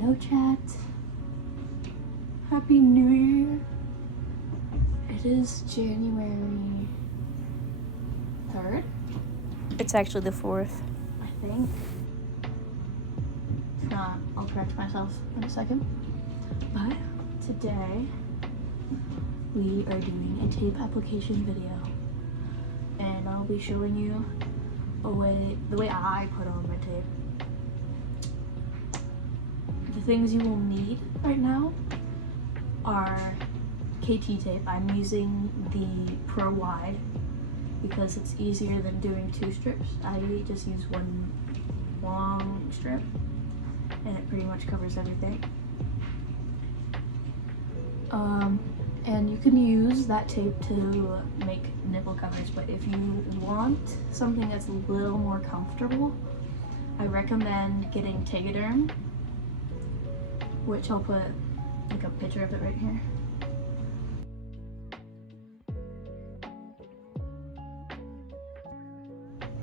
Hello chat. Happy New Year. It is January 3rd. It's actually the 4th. I think. If not, I'll correct myself in a second. But today we are doing a tape application video. And I'll be showing you the way I put on my tape. The things you will need right now are KT tape. I'm using the Pro Wide because it's easier than doing 2 strips. I just use 1 long strip and it pretty much covers everything. And you can use that tape to make nipple covers, but if you want something that's a little more comfortable, I recommend getting Tegaderm, which I'll put like a picture of it right here.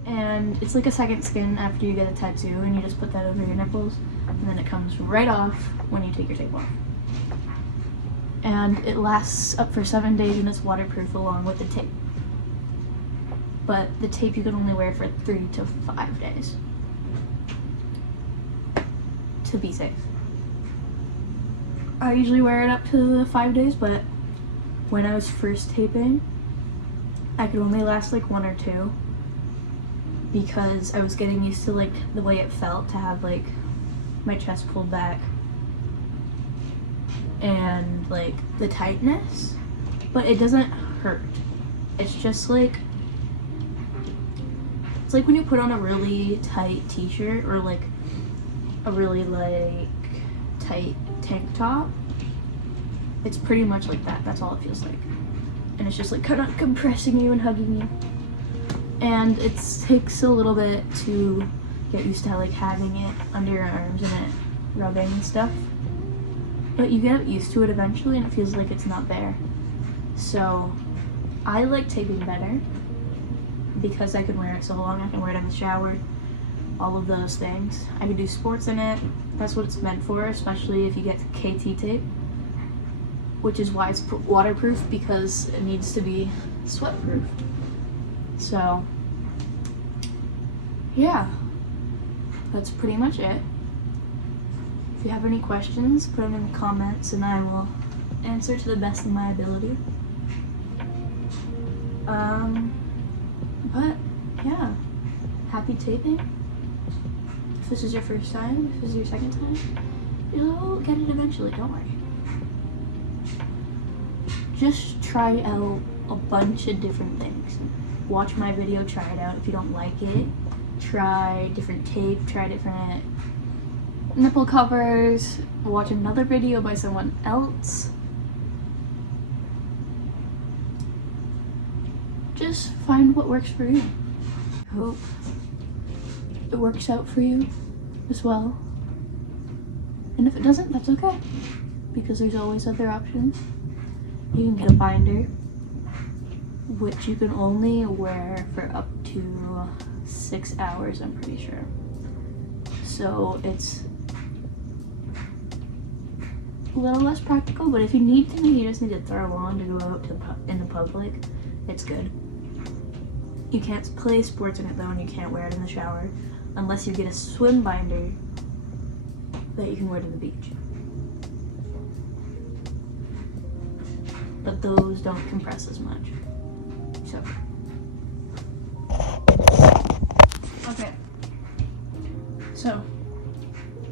And it's like a second skin after you get a tattoo, and you just put that over your nipples, and then it comes right off when you take your tape off. And it lasts up for 7 days, and it's waterproof along with the tape. But the tape you can only wear for 3 to 5 days to be safe. I usually wear it up to the 5 days, but when I was first taping, I could only last like 1 or 2 because I was getting used to like the way it felt to have like my chest pulled back and like the tightness, but it doesn't hurt. It's just like, it's like when you put on a really tight t-shirt or like a really like tight tank top. It's pretty much like that. That's all it feels like. And it's just like kind of compressing you and hugging you. And it takes a little bit to get used to like having it under your arms and it rubbing and stuff. But you get used to it eventually and it feels like it's not there. So I like taping better because I can wear it so long. I can wear it in the shower, all of those things. I can do sports in it. That's what it's meant for, especially if you get KT tape, which is why it's waterproof, because it needs to be sweat-proof. So yeah, that's pretty much it. If you have any questions, put them in the comments and I will answer to the best of my ability. But yeah, happy taping. If this is your first time, if this is your second time, you'll get it eventually, don't worry. Just try out a bunch of different things. Watch my video, try it out. If you don't like it, try different tape, try different nipple covers, watch another video by someone else. Just find what works for you. Hope it works out for you as well. And if it doesn't, that's okay, because there's always other options. You can get a binder, which you can only wear for up to 6 hours, I'm pretty sure. So it's a little less practical, but if you need to, you just need to throw on to go out in the public, it's good. You can't play sports in it though, and you can't wear it in the shower unless you get a swim binder that you can wear to the beach. But those don't compress as much. So okay. So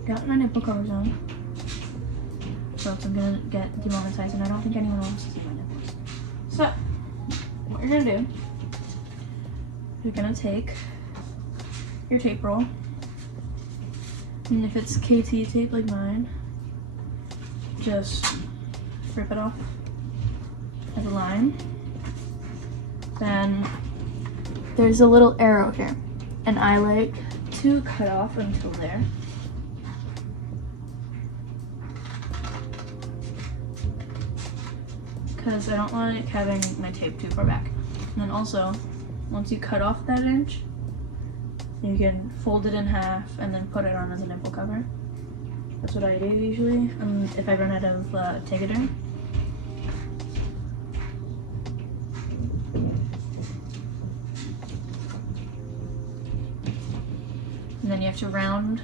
got my nipple covers on. So I'm gonna get demonetized, and I don't think anyone wants to see my nipples. So what you're gonna do, you're gonna take your tape roll, and if it's KT tape like mine, just rip it off as a line. Then there's a little arrow here, and I like to cut off until there. Because I don't like having my tape too far back. And then also, once you cut off that inch, you can fold it in half and then put it on as a nipple cover. That's what I do usually, if I run out of Tegaderm. And then you have to round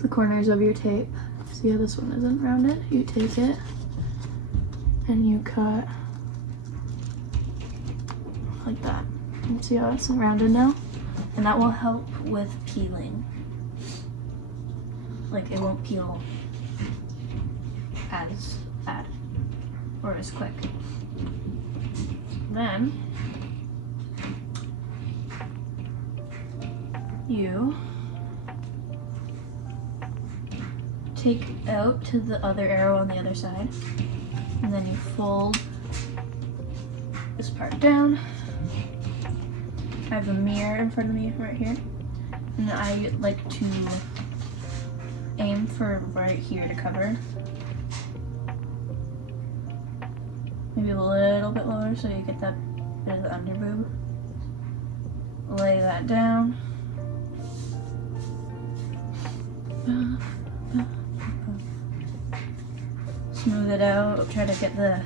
the corners of your tape. See how this one isn't rounded? You take it and you cut like that. And see how it's rounded now? And that will help with peeling. Like it won't peel as bad or as quick. Then you take out to the other arrow on the other side, and then you fold this part down. I have a mirror in front of me right here, and I like to aim for right here to cover. Maybe a little bit lower so you get that bit of the under boob. Lay that down. Smooth it out. Try to get the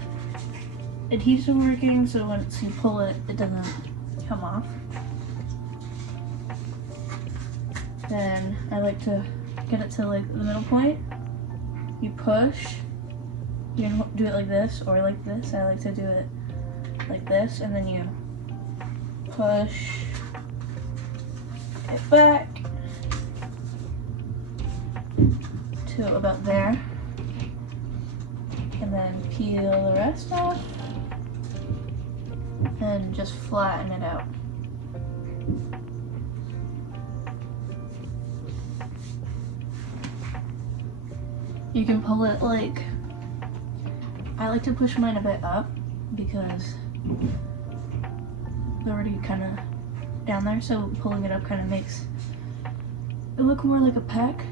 adhesive working so once you pull it, it doesn't come off. Then I like to get it to like the middle point. You push. You can do it like this or like this. I like to do it like this, and then you push it back to about there, and then peel the rest off and just flatten it out. You can pull it like, I like to push mine a bit up because they're already kind of down there, so pulling it up kind of makes it look more like a peck.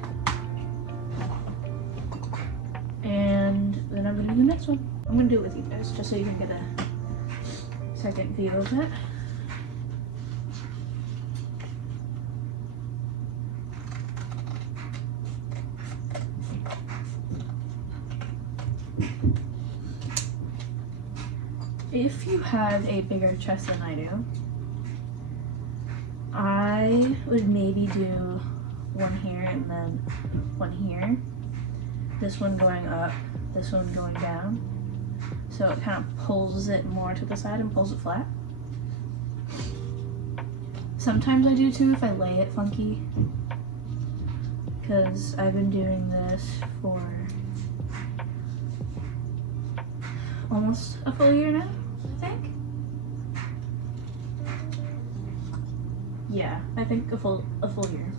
And then I'm gonna do the next one. I'm gonna do it with you guys just so you can get a second view of it. If you have a bigger chest than I do, I would maybe do one here and then one here. This one going up, this one going down. So it kind of pulls it more to the side and pulls it flat. Sometimes I do too if I lay it funky, because I've been doing this for almost a full year now, I think. Yeah, I think a full year.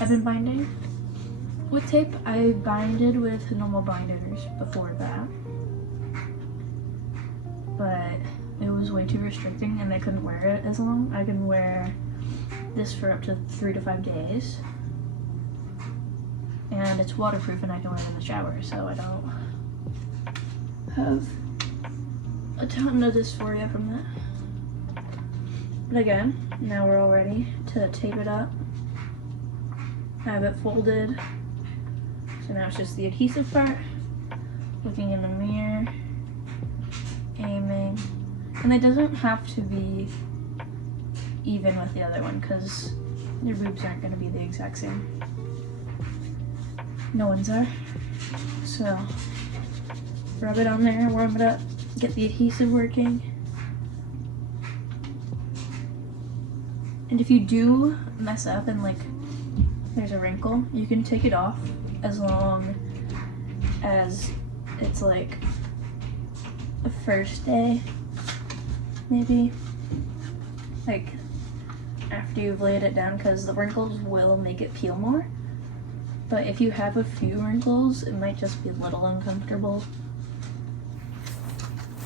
I've been binding with tape. I binded with normal binders before that, but it was way too restricting and I couldn't wear it as long. I can wear this for up to 3 to 5 days, and it's waterproof and I can wear it in the shower, so I don't have a ton of dysphoria from that. But again, now we're all ready to tape it up. Have it folded. So now it's just the adhesive part. Looking in the mirror. Aiming. And it doesn't have to be even with the other one because your boobs aren't going to be the exact same. No one's are. So rub it on there, warm it up, get the adhesive working. And if you do mess up and like there's a wrinkle, you can take it off as long as it's like the first day, maybe, like after you've laid it down, because the wrinkles will make it peel more. But if you have a few wrinkles, it might just be a little uncomfortable.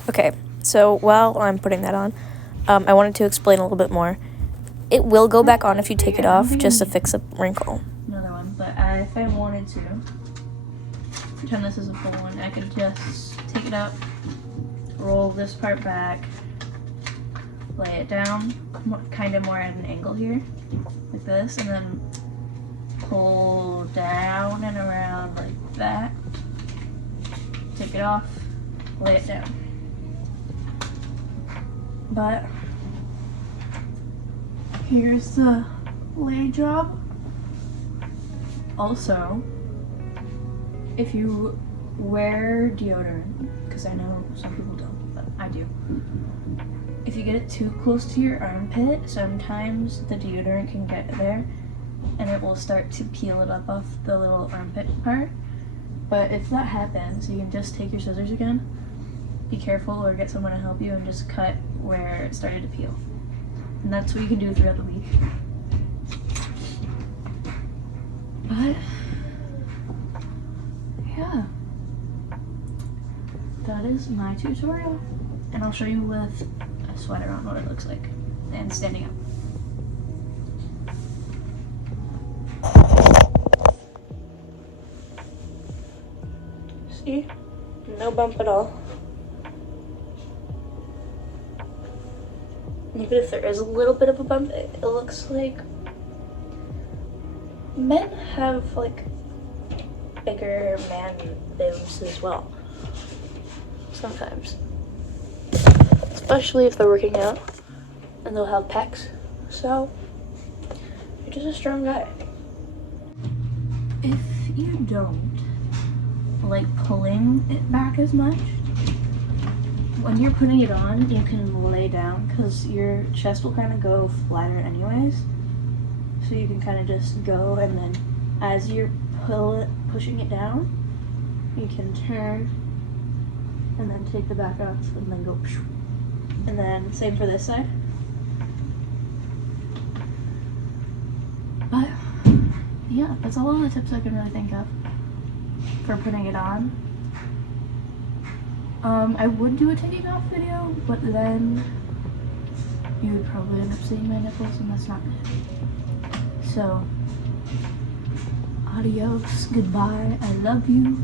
Okay, so while I'm putting that on, I wanted to explain a little bit more. It will go back on if you take it off, just to fix a wrinkle. Another one, but if I wanted to pretend this is a full one, I could just take it up, roll this part back, lay it down, kind of more at an angle here, like this, and then pull down and around like that. Take it off, lay it down. But here's the lay job. Also, if you wear deodorant, because I know some people don't, but I do. If you get it too close to your armpit, sometimes the deodorant can get there and it will start to peel it up off the little armpit part. But if that happens, you can just take your scissors again, be careful, or get someone to help you and just cut where it started to peel. And that's what you can do throughout the week. But yeah, that is my tutorial. And I'll show you with a sweater on what it looks like and standing up. See? No bump at all. Even if there is a little bit of a bump, it looks like men have like bigger man boobs as well. Sometimes. Especially if they're working out and they'll have pecs. So, you're just a strong guy. If you don't like pulling it back as much, when you're putting it on, you can lay down because your chest will kind of go flatter anyways. So you can kind of just go, and then as you're pushing it down, you can turn and then take the back off and then go. And then same for this side. But yeah, that's all of the tips I can really think of for putting it on. I would do a taking off video, but then you would probably end up seeing my nipples, and that's not good. So, adios, goodbye, I love you.